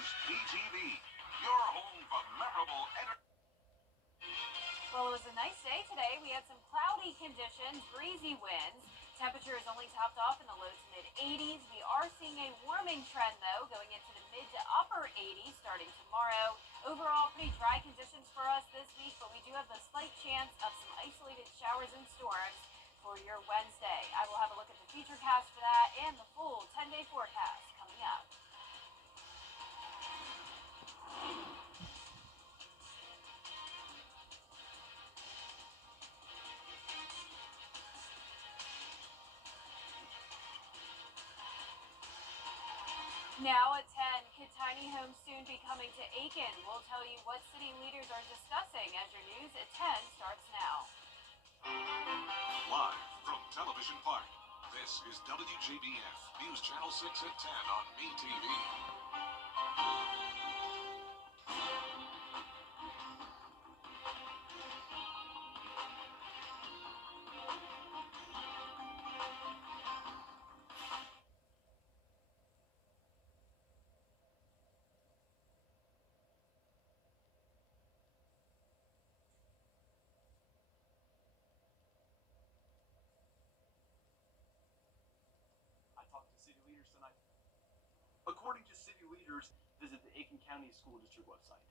is BTV, your home for memorable entertainment. Well, it was a nice day today. We had some cloudy conditions, breezy winds. Temperatures only topped off in the low to mid 80s. We are seeing a warming trend, though, going into the mid to upper 80s starting tomorrow. Overall, pretty dry conditions for us this week, but we do have the slight chance of some isolated showers and storms for your Wednesday. I will have a look at the futurecast for that and the full 10-day forecast coming up. Now at 10, could tiny homes soon be coming to Aiken? We'll tell you what city leaders are discussing as your news at 10 starts now. Live from Television Park, this is WJBF News Channel 6 at 10 on BTV. I talked to city leaders tonight. According to city leaders, visit the Aiken County School District website.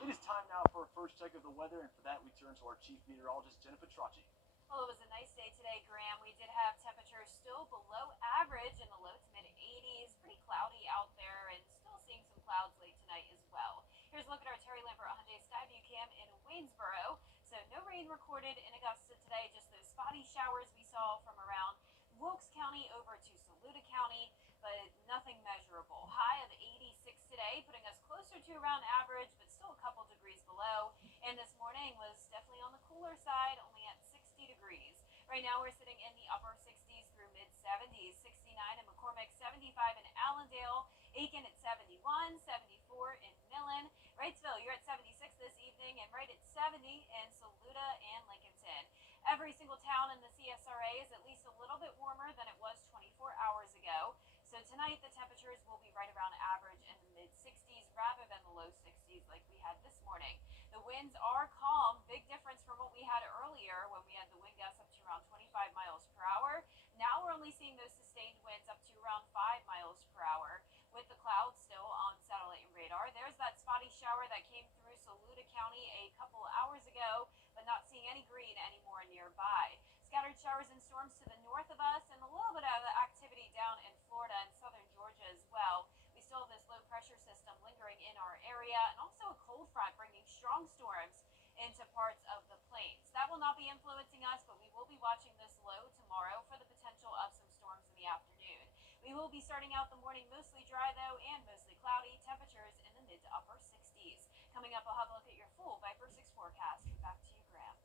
It is time now for a first check of the weather, and for that we turn to our chief meteorologist, Jennifer Tracci. Well, it was a nice day today, Graham. We did have temperatures still below average in the low to mid 80s. Pretty cloudy out there and still seeing some clouds late tonight as well. Here's a look at our Terry Lambert Hyundai Skyview Cam in Waynesboro. So no rain recorded in Augusta today, just those spotty showers we saw from around Wilkes County over to Saluda County, but nothing measurable. High of 86 today, putting us closer to around average, but still a couple degrees below. And this morning was definitely on the cooler side, only at 60 degrees. Right now we're sitting in the upper 60s through mid 70s, 69 in McCormick, 75 in Allendale, Aiken at 71, 74 in Millen. Wrightsville, you're at 76 this evening, and right at 70 in Saluda and Lincolnton. Every single town in the CSRA is at least a little bit warmer than it was 24 hours ago. So tonight the temperatures will be right around average in the mid 60s rather than the low 60s like we had this morning. The winds are calm, big difference from what we had earlier when we had the wind gusts up to around 25 miles per hour. Now we're only seeing those sustained winds up to around 5 miles per hour with the clouds still on satellite and radar. There's that spotty shower that came through Saluda County a couple hours ago, but not seeing any green anymore nearby. Scattered showers and storms to the north of us and a little bit of activity down in Florida and southern Georgia as well. We still have this low pressure system lingering in our area and also a cold front bringing strong storms into parts of the plains. That will not be influencing us, but we will be watching this low tomorrow for the potential of some storms in the afternoon. We will be starting out the morning mostly dry though and mostly cloudy, temperatures in the mid to upper 60s. Coming up, I'll have a look at your full Viper 6 forecast. Back to you, Graham.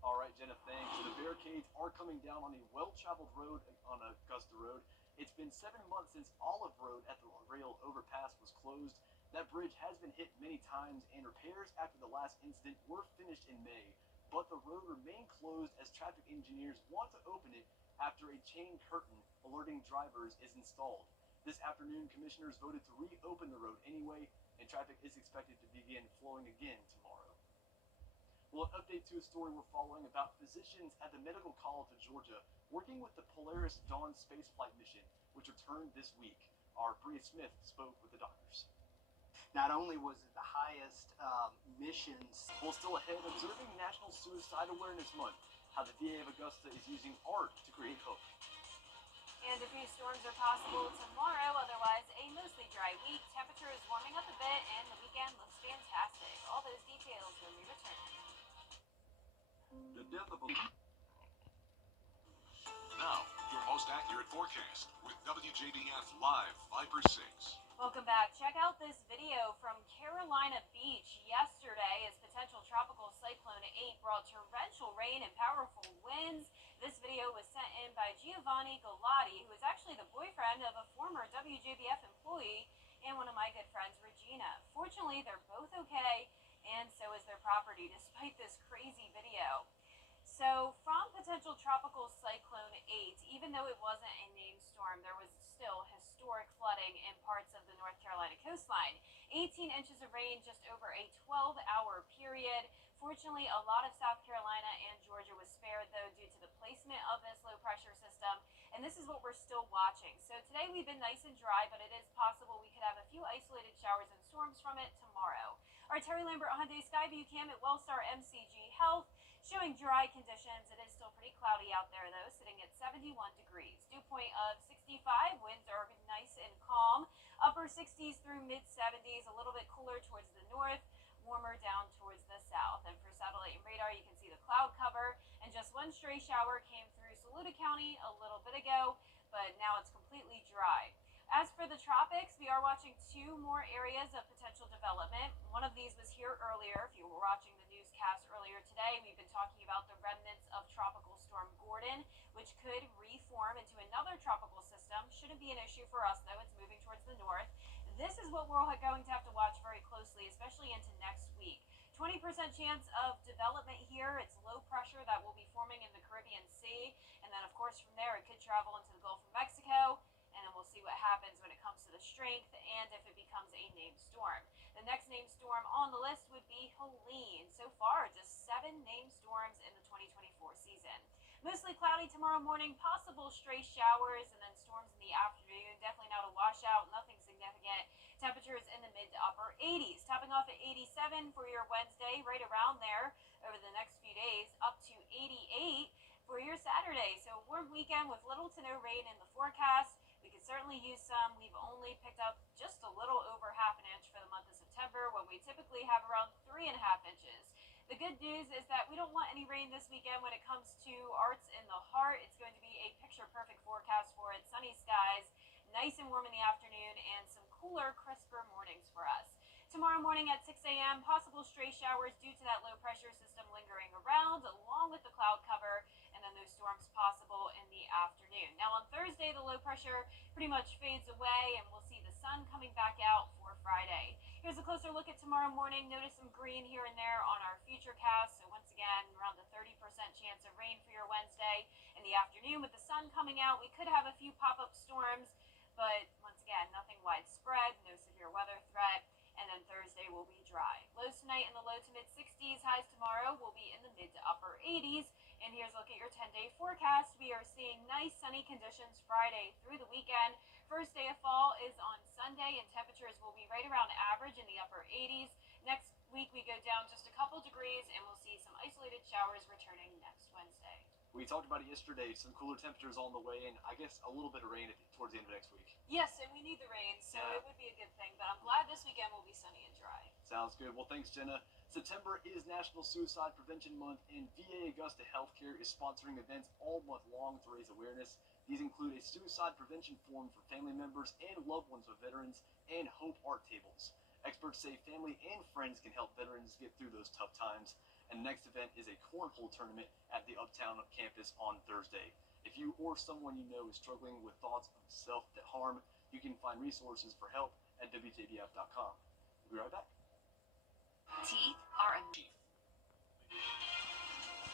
All right, Jenna, thanks. So the barricades are coming down on a well-traveled road on Augusta Road. It's been 7 months since Olive Road at the rail overpass was closed. That bridge has been hit many times, and repairs after the last incident were finished in May. But the road remained closed as traffic engineers want to open it after a chain curtain alerting drivers is installed. This afternoon, commissioners voted to reopen the road anyway, and traffic is expected to begin flowing again tomorrow. Well, an update to a story we're following about physicians at the Medical College of Georgia working with the Polaris Dawn spaceflight mission, which returned this week. Our Bria Smith spoke with the doctors. Not only was it the highest missions. Well, still ahead, observing National Suicide Awareness Month, how the VA of Augusta is using art to create hope. And a few storms are possible tomorrow, otherwise a mostly dry week. Temperature is warming up a bit and the weekend looks fantastic. All those details when we return. The death of a... Now, your most accurate forecast with WJBF Live Viper 6. Welcome back. Check out this video from Carolina Beach yesterday as potential tropical cyclone 8 brought torrential rain and powerful winds. This video was sent in by Giovanni Galati, who is actually the boyfriend of a former WJBF employee and one of my good friends, Regina. Fortunately, they're both okay, and so is their property, despite this crazy video. So from potential tropical cyclone 8, even though it wasn't a named storm, there was still historic historic flooding in parts of the North Carolina coastline. 18 inches of rain just over a 12-hour period. Fortunately, a lot of South Carolina and Georgia was spared, though, due to the placement of this low pressure system. And this is what we're still watching. So today we've been nice and dry, but it is possible we could have a few isolated showers and storms from it tomorrow. Our Terry Lambert Hyundai Skyview cam at Wellstar MCG Health showing dry conditions. It is still pretty cloudy out there, though, sitting at 71 degrees. Dew point of 65. Winds are nice and calm. Upper 60s through mid 70s. A little bit cooler towards the north, warmer down towards the south. And for satellite and radar, you can see the cloud cover. And just one stray shower came through Saluda County a little bit ago, but now it's completely dry. As for the tropics, we are watching two more areas of potential development. One of these was here earlier. If you were watching the newscast earlier today, we've been talking about the remnants of Tropical Storm Gordon, which could reform into another tropical system. Shouldn't be an issue for us, though. It's moving towards the north. This is what we're going to have to watch very closely, especially into next week. 20% chance of development here. It's low pressure that will be forming in the Caribbean Sea. And then, of course, from there, it could travel into the Gulf of Mexico. And then we'll see what happens when it comes to the strength and if it becomes a named storm. The next named storm on the list would be Helene. So far, just 7 named storms in the 2024 season. Mostly cloudy tomorrow morning, possible stray showers, and then storms in the afternoon. Definitely not a washout, nothing significant. Temperatures in the mid to upper 80s. Topping off at 87 for your Wednesday, right around there over the next few days, up to 88 for your Saturday. So a warm weekend with little to no rain in the forecast. We could certainly use some. We've only picked up just a little over half an inch for the month of September, when we typically have around 3.5 inches. The good news is that we don't want any rain this weekend when it comes to Arts in the Heart. It's going to be a picture-perfect forecast for it. Sunny skies, nice and warm in the afternoon, and some cooler, crisper mornings for us. Tomorrow morning at 6 a.m., possible stray showers due to that low-pressure system lingering around, along with the cloud cover, and then those storms possible in the afternoon. Now on Thursday, the low pressure pretty much fades away, and we'll see the sun coming back out for Friday. Here's a closer look at tomorrow morning. Notice some green here and there on our futurecast. So once again, around the 30% chance of rain for your Wednesday. In the afternoon, with the sun coming out, we could have a few pop-up storms, but once again, nothing widespread, no severe weather threat. And then Thursday will be dry. Lows tonight in the low to mid 60s. Highs tomorrow will be in the mid to upper 80s. And here's a look at your 10-day forecast. We are seeing nice sunny conditions Friday through the weekend. First day of fall is on Sunday, and temperatures will be right around average in the upper 80s. Next week, we go down just a couple degrees, and we'll see some isolated showers returning next Wednesday. We talked about it yesterday, some cooler temperatures on the way, and I guess a little bit of rain towards the end of next week. Yes, and we need the rain, so Yeah. it would be a good thing. But I'm glad this weekend will be sunny and dry. Sounds good. Well, thanks, Jenna. September is National Suicide Prevention Month, and VA Augusta Healthcare is sponsoring events all month long to raise awareness. These include a suicide prevention forum for family members and loved ones of veterans, and Hope Art Tables. Experts say family and friends can help veterans get through those tough times. And the next event is a cornhole tournament at the Uptown campus on Thursday. If you or someone you know is struggling with thoughts of self-harm, you can find resources for help at WJBF.com. We'll be right back. Teeth are a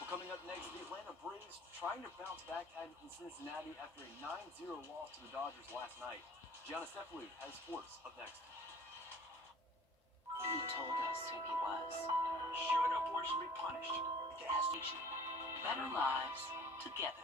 Well, coming up next, the Atlanta Braves trying to bounce back in Cincinnati after a 9-0 loss to the Dodgers last night. Gianna Stefanu has sports up next. He told us who he was. Should abortion be punished? Gas station. Better lives together.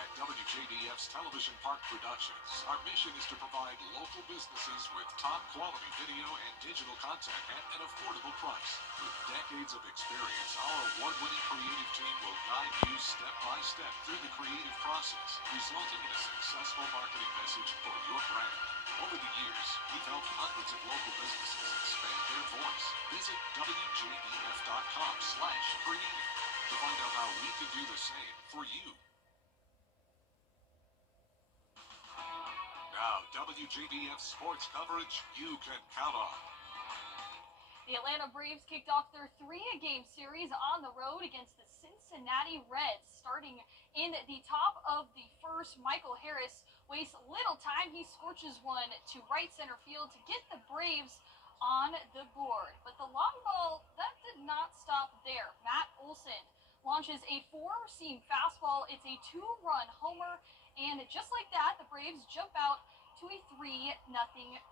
At WJBF's Television Park Productions, our mission is to provide local businesses with top quality video and digital content at an affordable price. With decades of experience, our award-winning creative team will guide you step by step through the creative process, resulting in a successful marketing message for your brand. Over the years, we've helped hundreds of local businesses expand their voice. Visit WJBF.com/creative to find out how we can do the same for you. Now, WJBF sports coverage you can count on. The Atlanta Braves kicked off their 3-game series on the road against the Cincinnati Reds. Starting in the top of the first, Michael Harris wastes little time. He scorches one to right center field to get the Braves on the board. But the long ball, that did not stop there. Matt Olson launches a 4-seam fastball. It's a 2-run homer. And just like that, the Braves jump out to a 3-0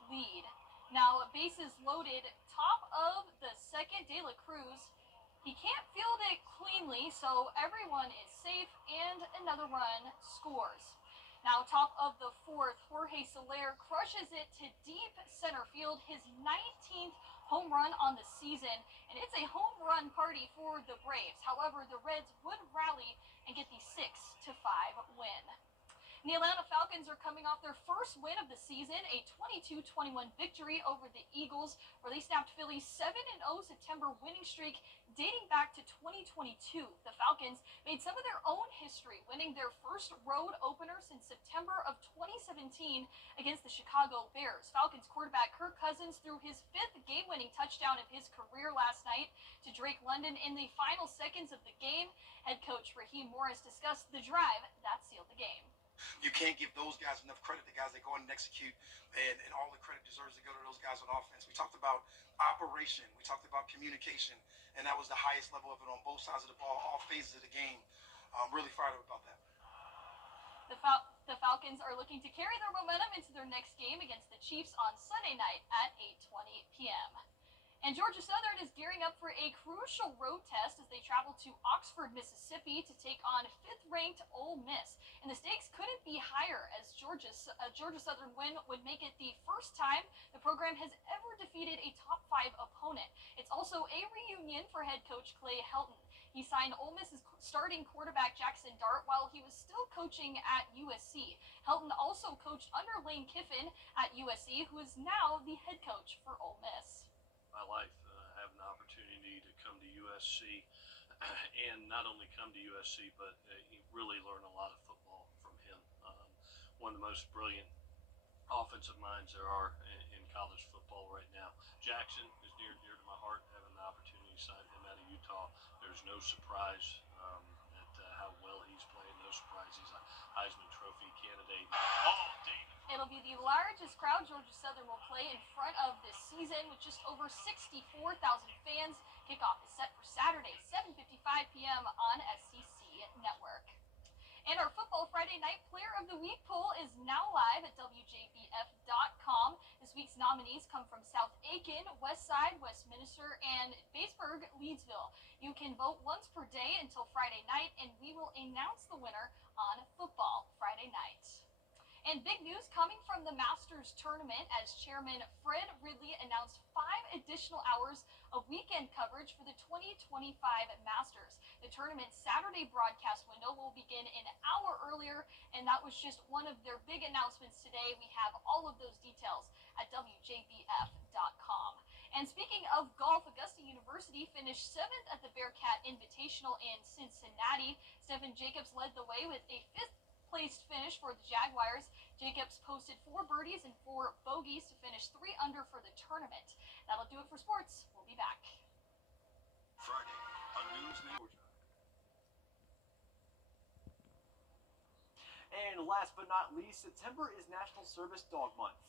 lead. Now, bases loaded, top of the second, De La Cruz. He can't field it cleanly, so everyone is safe, and another run scores. Now, top of the fourth, Jorge Soler crushes it to deep center field, his 19th home run on the season, and it's a home run party for the Braves. However, the Reds would rally and get the 6-5 win. And the Atlanta Falcons are coming off their first win of the season, a 22-21 victory over the Eagles, where they snapped Philly's 7-0 September winning streak dating back to 2022. The Falcons made some of their own history, winning their first road opener since September of 2017 against the Chicago Bears. Falcons quarterback Kirk Cousins threw his 5th game-winning touchdown of his career last night to Drake London in the final seconds of the game. Head coach Raheem Morris discussed the drive that sealed the game. You can't give those guys enough credit, the guys that go in and execute, and all the credit deserves to go to those guys on offense. We talked about operation, we talked about communication, and that was the highest level of it on both sides of the ball, all phases of the game. I'm really fired up about that. The Falcons are looking to carry their momentum into their next game against the Chiefs on Sunday night at 8:20 p.m. And Georgia Southern is gearing up for a crucial road test as they travel to Oxford, Mississippi to take on 5th-ranked Ole Miss. And the stakes couldn't be higher as Georgia Southern win would make it the first time the program has ever defeated a top-5 opponent. It's also a reunion for head coach Clay Helton. He signed Ole Miss's starting quarterback Jackson Dart while he was still coaching at USC. Helton also coached under Lane Kiffin at USC, who is now the head coach for Ole Miss. My life, having the opportunity to come to USC, and not only come to USC, but really learn a lot of football from him. One of the most brilliant offensive minds there are in college football right now. Jackson is near and dear to my heart, having the opportunity to sign him out of Utah. There's no surprise at how well he's playing. No surprise he's a Heisman Trophy candidate. Oh, David. It'll be the largest crowd Georgia Southern will play in front of this season with just over 64,000 fans. Kickoff is set for Saturday, 7:55 p.m. on SEC Network. And our Football Friday Night Player of the Week poll is now live at WJBF.com. This week's nominees come from South Aiken, Westside, Westminster, and Batesburg, Leedsville. You can vote once per day until Friday night, and we will announce the winner on Football Friday night. And big news coming from the Masters tournament as Chairman Fred Ridley announced 5 additional hours of weekend coverage for the 2025 Masters. The tournament's Saturday broadcast window will begin an hour earlier, and that was just one of their big announcements today. We have all of those details at WJBF.com. And speaking of golf, Augusta University finished 7th at the Bearcat Invitational in Cincinnati. Stephen Jacobs led the way with a 5th-placed finish for the Jaguars. Jacobs posted 4 birdies and 4 bogeys to finish 3 under for the tournament. That'll do it for sports. We'll be back. Friday on News Network. And last but not least, September is National Service Dog Month.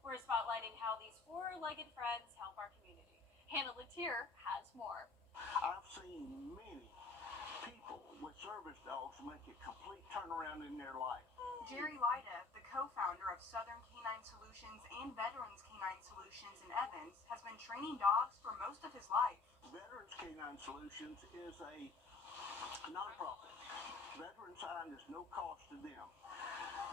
We're spotlighting how these 4-legged friends help our community. Hannah Latier has more. I've seen many people with service dogs make a complete turnaround in their life. Jerry Lyda, the co-founder of Southern Canine Solutions and Veterans Canine Solutions in Evans, has been training dogs for most of his life. Veterans Canine Solutions is a nonprofit. Veteran side is no cost to them.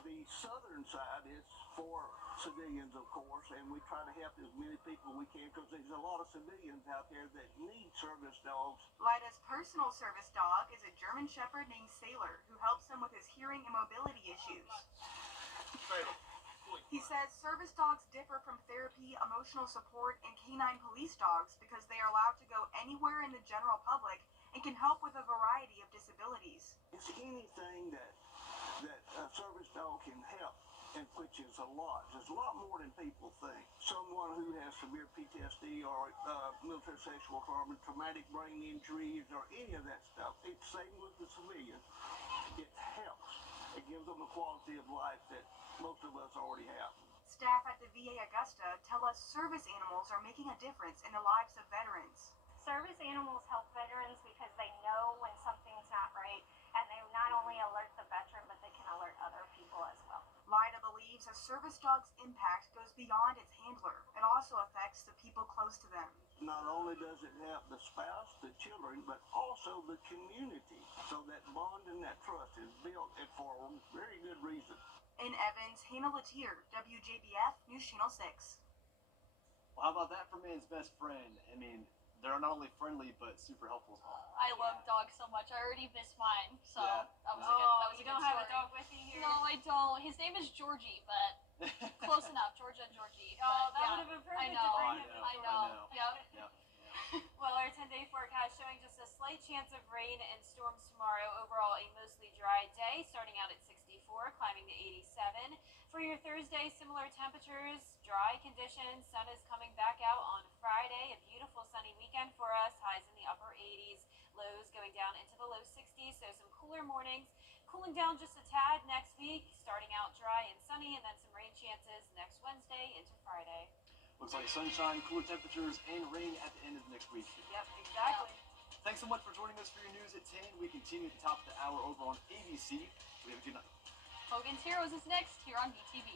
The southern side is for civilians, of course, and we try to help as many people we can because there's a lot of civilians out there that need service dogs. Lyda's personal service dog is a German Shepherd named Sailor, who helps him with his hearing and mobility issues. He says service dogs differ from therapy, emotional support, and canine police dogs because they are allowed to go anywhere in the general public and can help with a variety of disabilities. It's anything that a service dog can help, and which is a lot. There's a lot more than people think. Someone who has severe PTSD or military sexual trauma, traumatic brain injuries, or any of that stuff, it's the same with the civilian. It helps. It gives them a quality of life that most of us already have. Staff at the VA Augusta tell us service animals are making a difference in the lives of veterans. Service animals help veterans because they know when something's not right, and they not only alert the veteran, but they can alert other people as well. Lyda believes says service dogs' impact goes beyond its handler. It also affects the people close to them. Not only does it help the spouse, the children, but also the community. So that bond and that trust is built for a very good reason. In Evans, Hannah Latier, WJBF News Channel 6. Well, how about that for man's best friend? I mean, they're not only friendly, but super helpful as well. I love dogs so much. I already missed mine, so Yeah. that was Oh, a you good don't have a story. dog with you here? No, I don't. His name is Georgie, but close enough. Georgia and Georgie. Oh, but that yeah. would have been perfect I to know. bring him I to know. Georgia. Yep. Well, our 10-day forecast showing just a slight chance of rain and storms tomorrow. Overall, a mostly dry day, starting out at 64, climbing to 87. For your Thursday, similar temperatures, dry conditions. Sun is coming back out on Friday. A beautiful sunny weekend for us. Highs in the upper 80s. Lows going down into the low 60s, so some cooler mornings. Cooling down just a tad next week. Starting out dry and sunny, and then some rain chances next Wednesday into Friday. Looks like sunshine, cooler temperatures, and rain at the end of the next week. Yep, exactly. Thanks so much for joining us for your news at 10. We continue at the top of the hour over on ABC. We have a good night. Hogan's Heroes is next here on BTV.